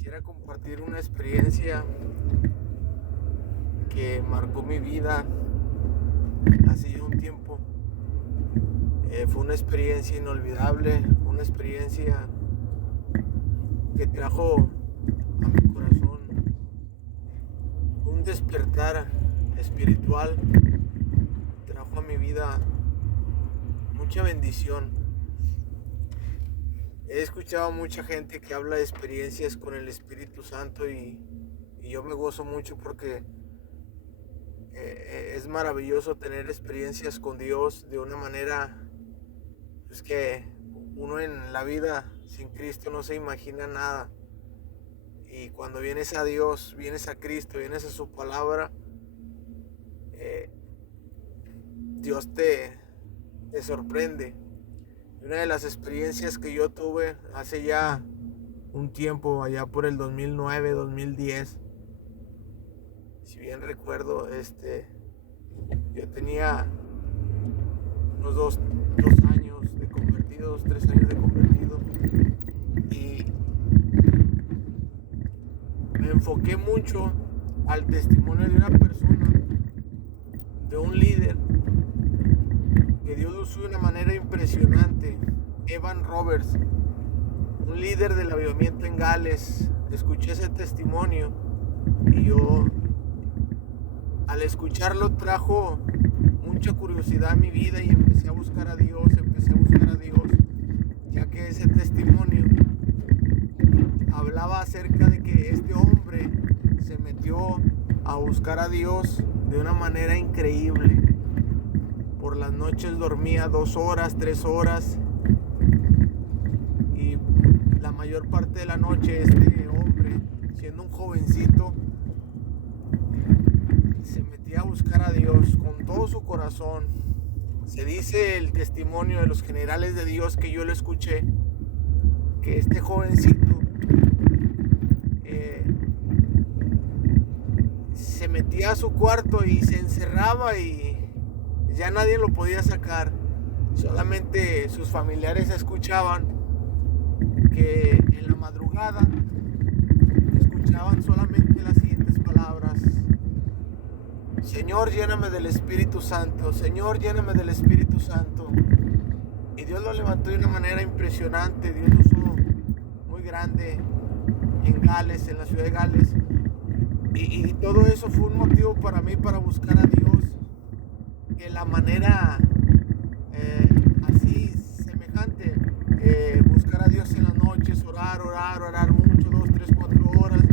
Quisiera compartir una experiencia que marcó mi vida hace ya un tiempo. Fue una experiencia inolvidable, una experiencia que trajo a mi corazón un despertar espiritual, trajo a mi vida mucha bendición. He escuchado a mucha gente que habla de experiencias con el Espíritu Santo y yo me gozo mucho porque es maravilloso tener experiencias con Dios de una manera que uno en la vida sin Cristo no se imagina nada. Y cuando vienes a Dios, vienes a Cristo, vienes a su palabra, Dios te sorprende. Una de las experiencias que yo tuve hace ya un tiempo, allá por el 2009, 2010, si bien recuerdo, yo tenía unos dos años de convertido, 3 años de convertido, y me enfoqué mucho al testimonio de una persona, de un líder, que Dios lo usó de una manera impresionante, Evan Roberts, un líder del avivamiento en Gales. Escuché ese testimonio y yo, al escucharlo, trajo mucha curiosidad a mi vida y empecé a buscar a Dios, ya que ese testimonio hablaba acerca de que este hombre se metió a buscar a Dios de una manera increíble. Por las noches dormía 2 horas, 3 horas, y la mayor parte de la noche este hombre, siendo un jovencito, se metía a buscar a Dios con todo su corazón. Se dice el testimonio de los generales de Dios que yo lo escuché, que este jovencito se metía a su cuarto y se encerraba y ya nadie lo podía sacar. Solamente sus familiares escuchaban que en la madrugada escuchaban solamente las siguientes palabras: Señor, lléname del Espíritu Santo, Señor, lléname del Espíritu Santo. Y Dios lo levantó de una manera impresionante. Dios lo usó muy grande en Gales, en la ciudad de Gales. Y todo eso fue un motivo para mí para buscar a Dios de la manera así semejante. Buscar a Dios en las noches, orar mucho, 2, 3, 4 horas.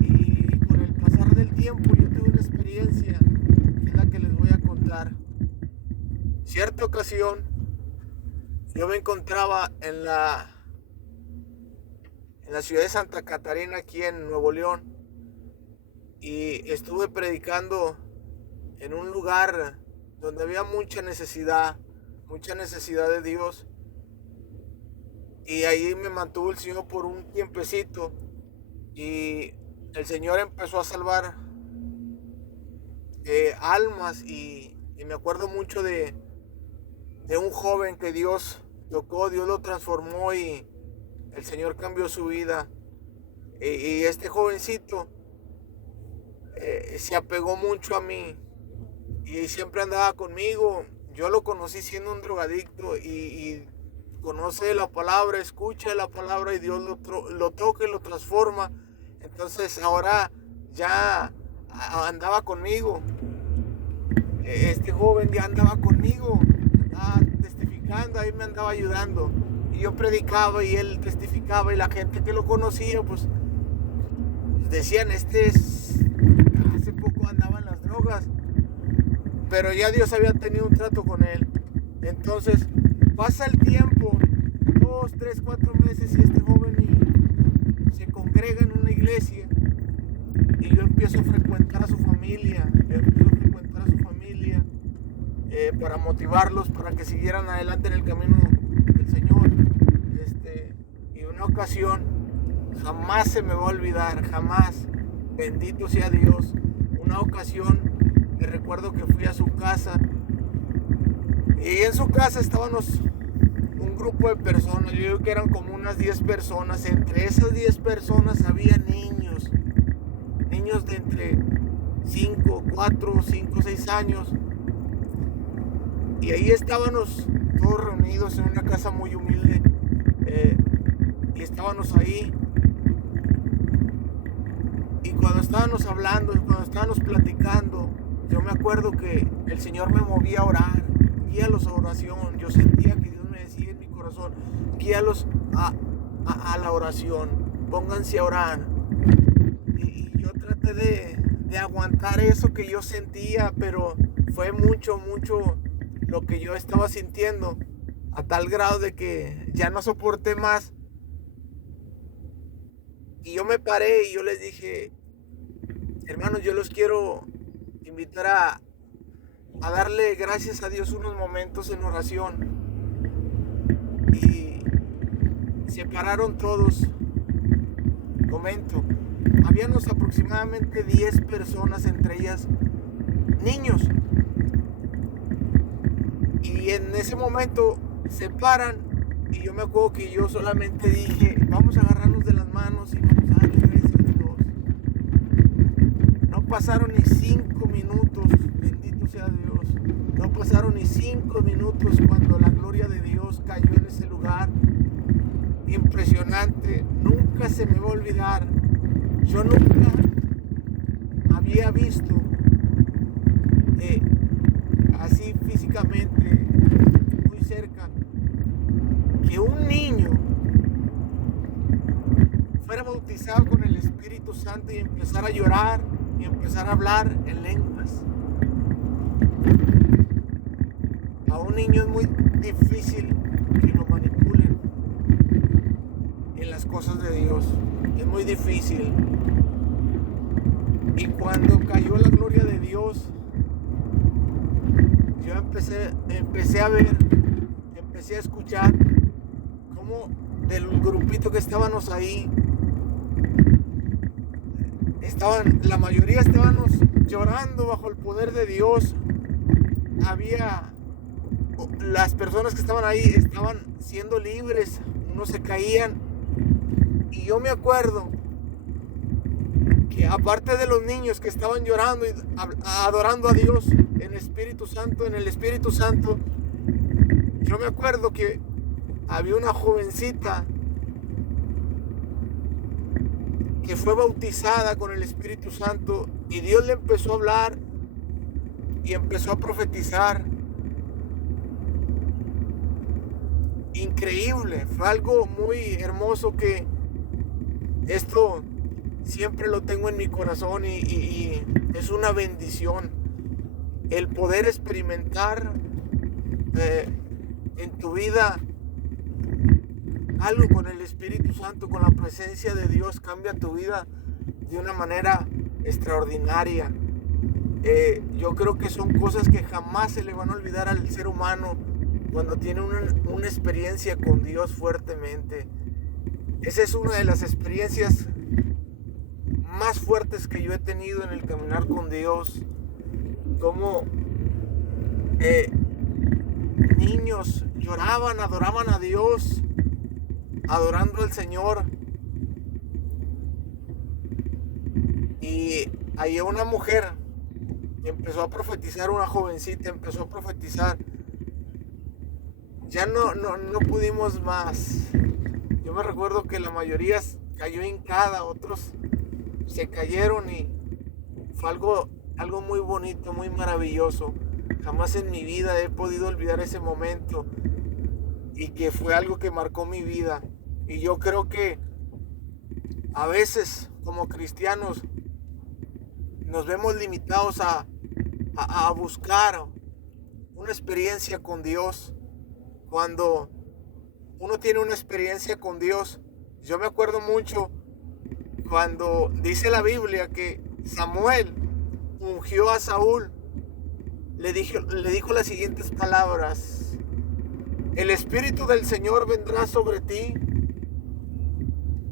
Y con el pasar del tiempo yo tuve una experiencia que es la que les voy a contar. Cierta ocasión yo me encontraba en la ciudad de Santa Catarina, aquí en Nuevo León, y estuve predicando en un lugar donde había mucha necesidad de Dios. Y ahí me mantuvo el Señor por un tiempecito. Y el Señor empezó a salvar almas. Y me acuerdo mucho de un joven que Dios tocó, Dios lo transformó y el Señor cambió su vida. Y este jovencito se apegó mucho a mí y siempre andaba conmigo. Yo lo conocí siendo un drogadicto y conoce la palabra, escucha la palabra y Dios lo toca y lo transforma. Entonces ahora ya andaba conmigo. Este joven ya andaba conmigo, andaba testificando, ahí me andaba ayudando. Y yo predicaba y él testificaba y la gente que lo conocía pues decían, hace poco andaba en las drogas, pero ya Dios había tenido un trato con él. Entonces pasa el tiempo, 2, 3, 4 meses y este joven se congrega en una iglesia y yo empiezo a frecuentar a su familia, para motivarlos, para que siguieran adelante en el camino del Señor. Y una ocasión jamás se me va a olvidar, jamás, bendito sea Dios. Una ocasión me recuerdo que fui a su casa y en su casa estábamos un grupo de personas, yo digo que eran como unas 10 personas. Entre esas 10 personas había niños de entre 5, 4, 5, 6 años. Y ahí estábamos todos reunidos en una casa muy humilde. Y estábamos ahí. Y cuando estábamos hablando y cuando estábamos platicando, yo me acuerdo que el Señor me movía a orar. Guíalos a oración. Yo sentía que Dios me decía en mi corazón, guíalos a la oración. Pónganse a orar. Y yo traté de aguantar eso que yo sentía, pero fue mucho lo que yo estaba sintiendo, a tal grado de que ya no soporté más. Y yo me paré y yo les dije, hermanos, yo los quiero invitar a darle gracias a Dios unos momentos en oración. Y se pararon todos. Comento, habíamos aproximadamente 10 personas, entre ellas niños. Y en ese momento se paran y yo me acuerdo que yo solamente dije, vamos a agarrarnos de las manos y vamos a darle gracias a Dios. No pasaron ni 5 minutos, bendito sea Dios. No pasaron ni 5 minutos cuando la gloria de Dios cayó en ese lugar. Impresionante, nunca se me va a olvidar. Yo nunca había visto así físicamente, muy cerca, que un niño fuera bautizado con el Espíritu Santo y empezara a llorar y empezar a hablar en lenguas. A un niño es muy difícil que lo manipulen en las cosas de Dios. Es muy difícil. Y cuando cayó la gloria de Dios, yo empecé a ver, empecé a escuchar cómo del grupito que estábamos ahí, la mayoría estábamos llorando bajo el poder de Dios. Las personas que estaban ahí estaban siendo libres, no se caían. Y yo me acuerdo que aparte de los niños que estaban llorando y adorando a Dios en el Espíritu Santo, yo me acuerdo que había una jovencita que fue bautizada con el Espíritu Santo y Dios le empezó a hablar y empezó a profetizar. Increíble, fue algo muy hermoso, que esto siempre lo tengo en mi corazón y es una bendición el poder experimentar en tu vida algo con el Espíritu Santo, con la presencia de Dios. Cambia tu vida de una manera extraordinaria. Yo creo que son cosas que jamás se le van a olvidar al ser humano cuando tiene una experiencia con Dios fuertemente. Esa es una de las experiencias más fuertes que yo he tenido en el caminar con Dios. Como niños lloraban, adoraban a Dios, adorando al Señor. Y había una mujer que empezó a profetizar, una jovencita empezó a profetizar. Ya no pudimos más. Yo me recuerdo que la mayoría cayó hincada, otros se cayeron y fue algo muy bonito, muy maravilloso. Jamás en mi vida he podido olvidar ese momento y que fue algo que marcó mi vida. Y yo creo que a veces como cristianos nos vemos limitados a buscar una experiencia con Dios. Cuando uno tiene una experiencia con Dios, yo me acuerdo mucho cuando dice la Biblia que Samuel ungió a Saúl, le dijo las siguientes palabras: el Espíritu del Señor vendrá sobre ti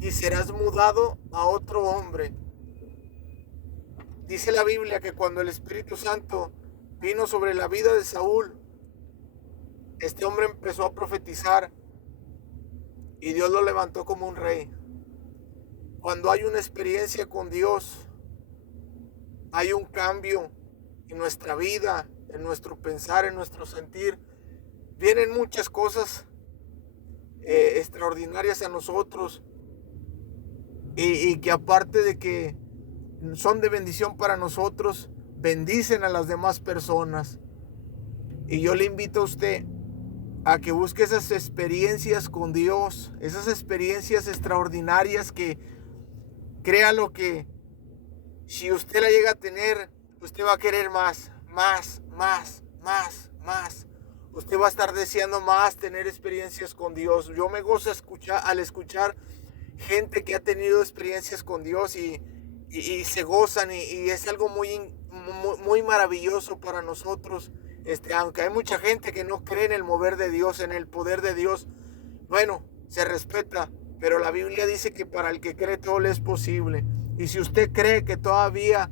y serás mudado a otro hombre. Dice la Biblia que cuando el Espíritu Santo vino sobre la vida de Saúl, Este hombre empezó a profetizar y Dios lo levantó como un rey. Cuando hay una experiencia con Dios, hay un cambio en nuestra vida, en nuestro pensar, en nuestro sentir. Vienen muchas cosas extraordinarias a nosotros y que aparte de que son de bendición para nosotros, bendicen a las demás personas. Y yo le invito a usted a que busque esas experiencias con Dios, esas experiencias extraordinarias que, créalo que si usted la llega a tener, usted va a querer más, más, más, más, más. Usted va a estar deseando más tener experiencias con Dios. Yo me gozo al escuchar gente que ha tenido experiencias con Dios y se gozan y es algo muy maravilloso para nosotros. Aunque hay mucha gente que no cree en el mover de Dios, en el poder de Dios, bueno, se respeta, pero la Biblia dice que para el que cree todo le es posible. Y si usted cree que todavía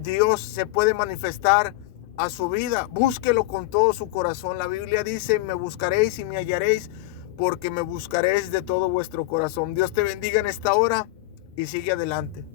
Dios se puede manifestar a su vida, búsquelo con todo su corazón. La Biblia dice: me buscaréis y me hallaréis, porque me buscaréis de todo vuestro corazón. Dios te bendiga en esta hora y sigue adelante.